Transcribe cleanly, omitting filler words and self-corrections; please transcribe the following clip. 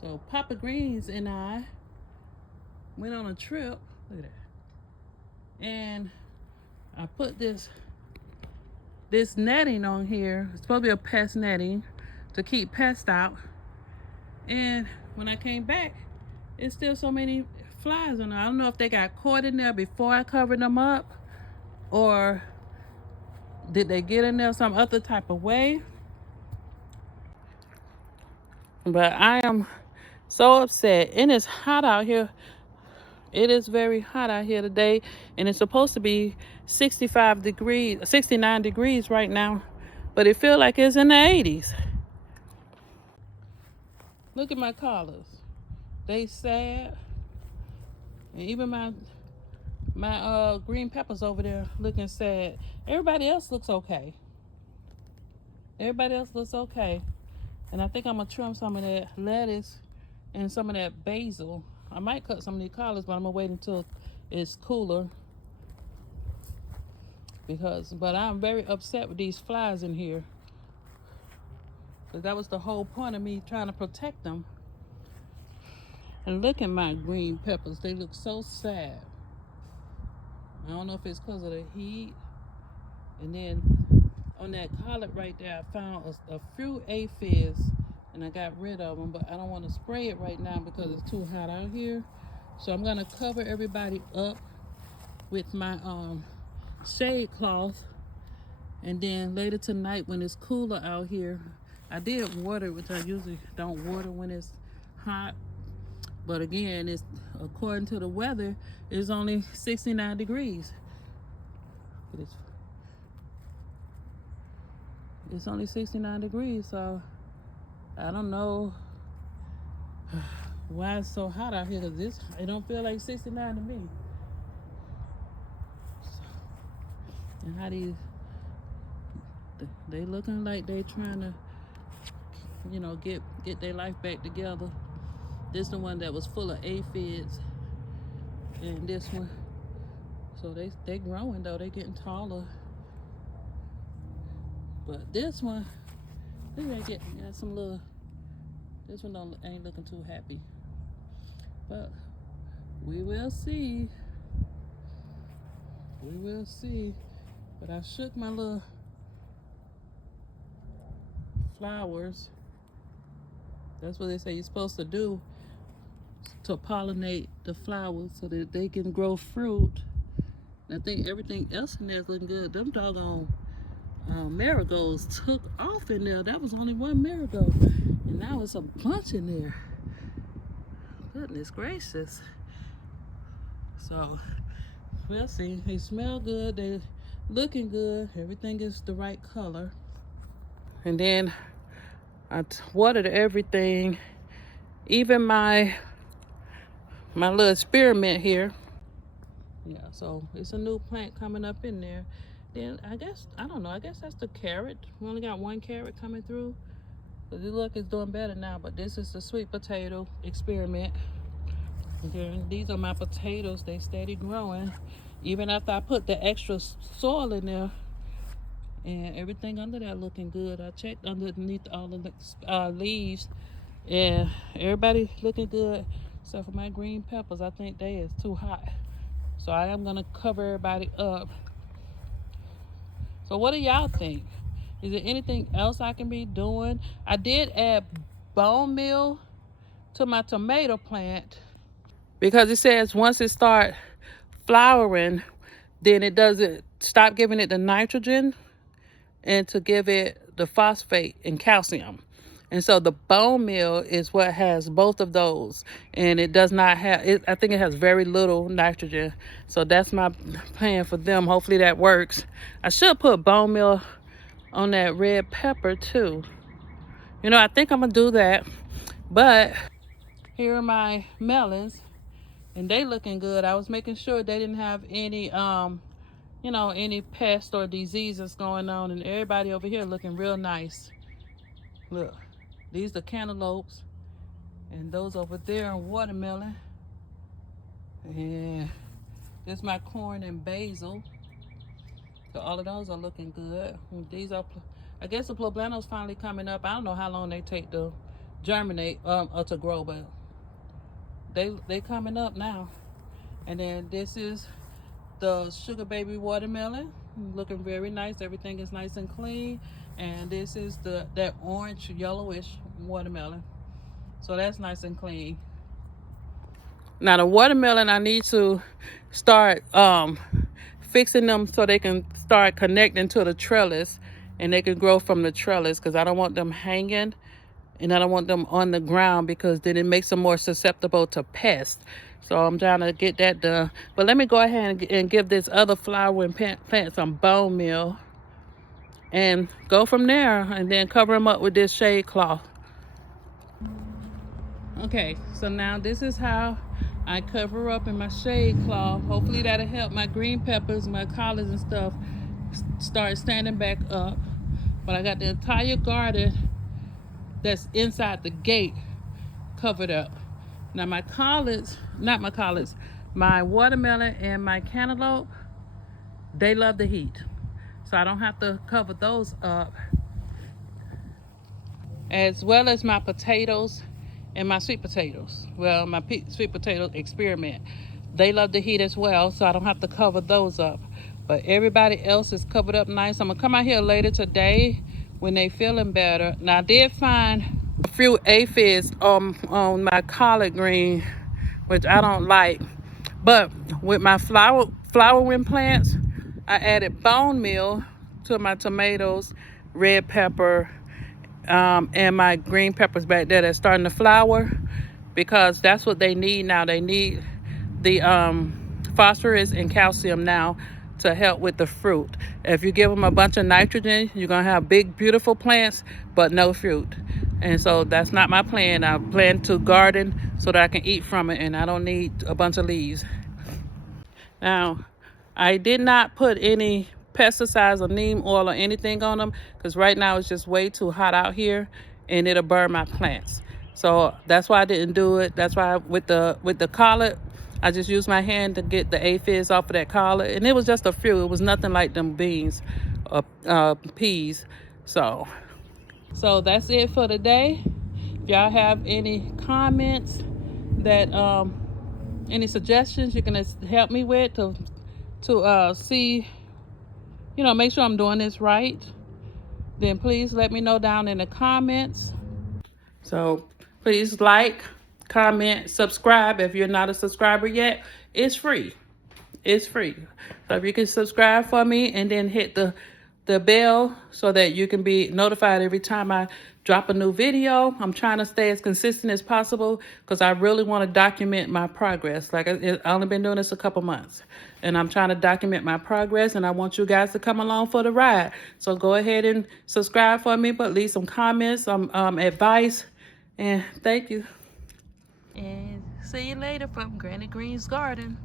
So Papa Greens and I went on a trip. Look at that. And I put this netting on here. It's supposed to be a pest netting to keep pests out. And when I came back, it's still so many flies on there. I don't know if they got caught in there before I covered them up, or did they get in there some other type of way. But I am so upset. And it's hot out here. It is very hot out here today, and it's supposed to be 65 degrees, 69 degrees right now, but it feels like it's in the 80s. Look at my collars. They sad. And even my green peppers over there looking sad. Everybody else looks okay. Everybody else looks okay. And I think I'm gonna trim some of that lettuce and some of that basil. I might cut some of these collars, but I'm gonna wait until it's cooler. But I'm very upset with these flies in here. Because that was the whole point of me trying to protect them. And look at my green peppers. They look so sad. I don't know if it's because of the heat. And then on that collard right there, I found a few aphids, and I got rid of them. But I don't want to spray it right now because it's too hot out here. So I'm going to cover everybody up with my shade cloth. And then later tonight, when it's cooler out here, I did water, which I usually don't water when it's hot. But again, it's according to the weather, it's only 69 degrees. It's only 69 degrees, so I don't know why it's so hot out here, because it don't feel like 69 to me. And how they looking like they trying to, get their life back together. This the one that was full of aphids, and this one. So they growing though, they getting taller. But this one, got some little. This one ain't looking too happy. But we will see. We will see. But I shook my little flowers. That's what they say you're supposed to do to pollinate the flowers so that they can grow fruit. And I think everything else in there is looking good. Them doggone marigolds took off in there. That was only one marigold, and now it's a bunch in there. Goodness gracious. So we'll see. They smell good. They looking good. Everything is the right color. And then I watered everything, even my little experiment here. Yeah, so it's a new plant coming up in there. Then I guess that's the carrot. We only got one carrot coming through. But it look, it's doing better now. But this is the sweet potato experiment. Okay, these are my potatoes. They steady growing. Even after I put the extra soil in there. And everything under there looking good. I checked underneath all the leaves, and everybody looking good except for my green peppers. I think they is too hot, so I am gonna cover everybody up. So what do y'all think? Is there anything else I can be doing? I did add bone meal to my tomato plant because it says once it start flowering, then it doesn't stop giving it the nitrogen and to give it the phosphate and calcium. And so the bone meal is what has both of those, and it does not have it. I think it has very little nitrogen. So that's my plan for them. Hopefully that works. I should put bone meal on that red pepper too. I think I'm gonna do that. But here are my melons, and they looking good. I was making sure they didn't have any any pests or diseases going on, and everybody over here looking real nice. Look, these are cantaloupes, and those over there are watermelon. And this my corn and basil. So all of those are looking good. These are, I guess the poblanos finally coming up. I don't know how long they take to germinate or to grow, but they coming up now. And then this is the sugar baby watermelon, looking very nice. Everything is nice and clean. And this is that orange yellowish watermelon, so that's nice and clean. Now the watermelon, I need to start fixing them so they can start connecting to the trellis and they can grow from the trellis, because I don't want them hanging and I don't want them on the ground, because then it makes them more susceptible to pests. So I'm trying to get that done. But let me go ahead and give this other flowering plant some bone meal and go from there, and then cover them up with this shade cloth. Okay, so now this is how I cover up in my shade cloth. Hopefully that'll help my green peppers, my collards and stuff start standing back up. But I got the entire garden that's inside the gate covered up. Now my collards, not my collards, my watermelon and my cantaloupe, they love the heat, so I don't have to cover those up, as well as my potatoes and my sweet potatoes. Well, my sweet potato experiment, they love the heat as well, so I don't have to cover those up. But everybody else is covered up nice. I'm gonna come out here later today when they feeling better. Now I did find a few aphids on my collard green, which I don't like. But with my flowering plants, I added bone meal to my tomatoes, red pepper, and my green peppers back there that's starting to flower, because that's what they need now. They need the phosphorus and calcium now to help with the fruit. If you give them a bunch of nitrogen, you're gonna have big, beautiful plants, but no fruit. And so that's not my plan. I plan to garden so that I can eat from it, and I don't need a bunch of leaves. Now, I did not put any pesticides or neem oil or anything on them, because right now it's just way too hot out here and it'll burn my plants. So that's why I didn't do it. That's why with the collard, I just used my hand to get the aphids off of that collard, and it was just a few. It was nothing like them beans or peas. So that's it for today. If y'all have any comments that any suggestions you can help me with to see, make sure I'm doing this right, then please let me know down in the comments. So please like, comment, subscribe if you're not a subscriber yet. It's free. It's free. So if you can subscribe for me and then hit the bell so that you can be notified every time I drop a new video. I'm trying to stay as consistent as possible because I really want to document my progress. Like I've only been doing this a couple months, and I'm trying to document my progress, and I want you guys to come along for the ride. So go ahead and subscribe for me, but leave some comments, some advice, and thank you. And see you later from Granny Green's Garden.